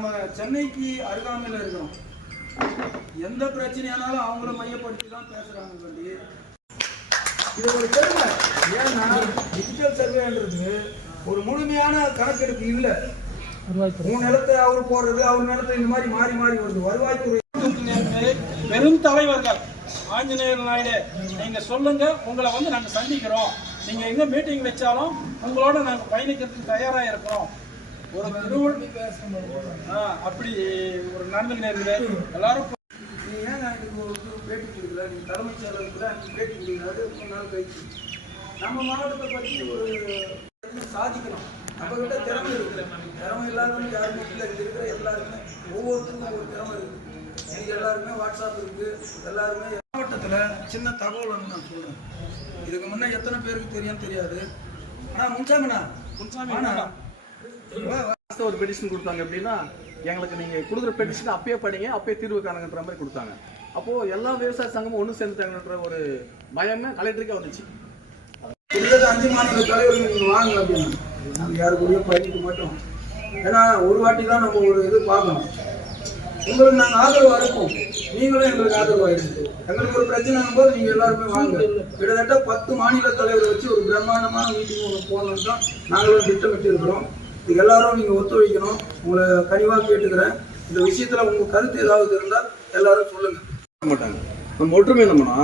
நம்ம சென்னைக்கு அருகாமையில் இருக்கிறோம். எந்த பிரச்சனையானாலும் அவங்கள மையப்படுத்தி தான் பேசுறாங்க சொல்லி இது ஒரு பெருமை. ஏன்னா டிஜிட்டல் சர்வேன்றது ஒரு முழுமையான கணக்கெடுப்பு இல்லை. உன் நிலத்தை அவர் போடுறது, அவர் நிலத்தை இந்த மாதிரி மாறி மாறி வருது. வருவாய்த்துறை பெரும் தலைவர்கள் ஆஞ்சநேயர் நாயுடு, நீங்க சொல்லுங்க, உங்களை வந்து நாங்க சந்திக்கிறோம். நீங்க எங்க மீட்டிங் வச்சாலும் உங்களோட நாங்க பயணிக்கிறதுக்கு தயாரா இருக்கிறோம். ஒரு அப்படி ஒரு நடந்துகிட்டே எல்லாரும். நீ ஏன் எனக்கு ஒரு பேட்டி கொடுக்கல? நீ தலைமைச் செயலகத்தில் நீ பேட்டி கொடுக்குறாரு 3 நாள் கழிச்சு. நம்ம மாவட்டத்தை பற்றி ஒரு சாதிக்கணும். நம்மகிட்ட திறமை இருக்குது. திறமை இல்லாதவங்க யாருமே இல்லை. இருக்கிற எல்லாருமே ஒவ்வொருத்தருக்கும் ஒரு திறமை இருக்குது. எனக்கு எல்லாருமே வாட்ஸ்அப் இருக்குது. எல்லாருமே மாவட்டத்தில் சின்ன தகவல் வந்து நான் சொல்கிறேன். இதுக்கு முன்னே எத்தனை பேருக்கு தெரியும் தெரியாது. ஆனால் முன்சாமிண்ணா ஒரு பெட்டிஷன் கொடுத்தாங்க. எப்படின்னா, எங்களுக்கு நீங்க கொடுக்குற பெட்டிஷன் அப்பயே படிங்க, அப்பயே தீர்வு காணுங்கன்ற மாதிரி கொடுத்தாங்க. அப்போ எல்லா விவசாய சங்கமும் ஒன்று சேர்ந்துட்டாங்கன்ற ஒரு பயமே கலெக்டருக்கே வந்துச்சு. 5 மாநில தலைவர்கள் நீங்க வாங்க அப்படின்னு நாங்கள் யாருக்குள்ளேயும் பயணிக்க மாட்டோம். ஏன்னா ஒரு வாட்டி தான் நம்ம ஒரு இது பார்க்கணும். உங்களுக்கு நாங்கள் ஆதரவு அனுப்போம், நீங்களும் எங்களுக்கு ஆதரவு ஆயிடுச்சு. எங்களுக்கு ஒரு பிரச்சனைங்கும் போது நீங்கள் எல்லாருமே வாங்க. கிட்டத்தட்ட 10 மாநில தலைவரை வச்சு ஒரு பிரம்மாண்டமான மீட்டிங் ஒன்று போகணும்னு தான் நாங்களும் திட்டமிட்டு இருக்கிறோம். இது எல்லாரும் நீங்கள் ஒத்துழைக்கணும். உங்களை கனிவாக கேட்டுக்கிறேன். இந்த விஷயத்தில் உங்கள் கருத்து ஏதாவது இருந்தால் எல்லாரும் சொல்லுங்கள். மாட்டாங்க. நம்ம ஒற்றுமை இருந்தோம்னா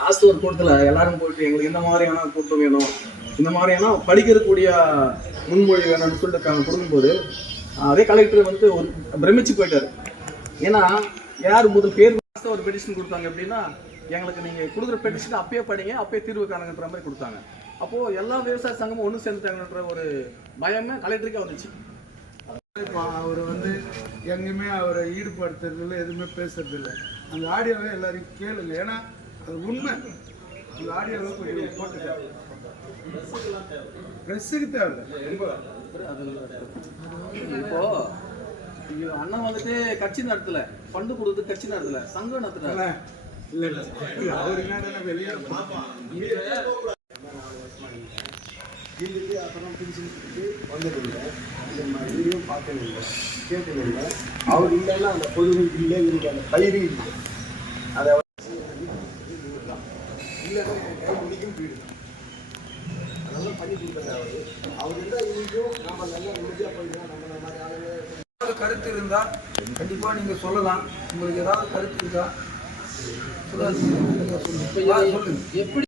லாஸ்ட் ஒரு கூட்டத்தில் எல்லாரும் போயிட்டு எங்களுக்கு இந்த மாதிரியான கூட்டம் வேணும், இந்த மாதிரியான படிக்கிறக்கூடிய முன்மொழி வேணும்னு சொல்லிட்டு கொடுக்கும்போது அதே கலெக்டர் வந்து ஒரு பிரமிச்சு போயிட்டாரு. ஏன்னா யார் முதல் பேர் ஒரு பெட்டிஷன் கொடுத்தாங்க. எப்படின்னா, எங்களுக்கு நீங்க கொடுக்குற பெட்டிஷன் அப்பயே படிங்க, அப்பயே தீர்வு காணுங்கன்ற மாதிரி கொடுத்தாங்க. அப்போ எல்லா விவசாய சங்கமும் ஒன்று சேர்ந்துட்டாங்கன்ற ஒரு பயமே கலெக்டருக்கே வந்துச்சு. அவர் வந்து எங்கேயுமே அவரை ஈடுபடுத்துறதில்ல, எதுவுமே பேசுறதில்லை. அந்த ஆடியோவை எல்லாரும் கேளுங்க. ஏன்னா அது உண்மை. அந்த ஆடியோவை கொஞ்சம் போட்டுட்டாங்க. ப்ரெஸ்ஸுக்கு தேவை. இப்போ அண்ணன் வந்துட்டு கட்சி நடத்தல, ஃபண்டு கொடுத்து கட்சி நடத்தல, சங்கம் நடத்துறாங்க. இல்லை அவரு என்ன வெளியே அப்புறம் பிடிச்சிட்டு வந்ததில்லை. வீடியோ பார்த்ததில்லை, கேட்டதில்லை. அவர் இல்லைன்னா அந்த பொதுவில் இல்லை, இருக்கு அந்த பயிர் இல்லை. அதை இல்லைன்னா கை முடிக்கும் வீடு அதெல்லாம் பண்ணி கொடுத்தாரு. அவர் இருந்தால் இன்னைக்கும் நம்ம நல்லா முடிஞ்சா போயிடுவோம். நம்ம மாதிரி ஆளுங்க கருத்து இருந்தால் கண்டிப்பாக நீங்கள் சொல்லலாம். உங்களுக்கு ஏதாவது கருத்து இருக்கா சொல்லுங்க. எப்படி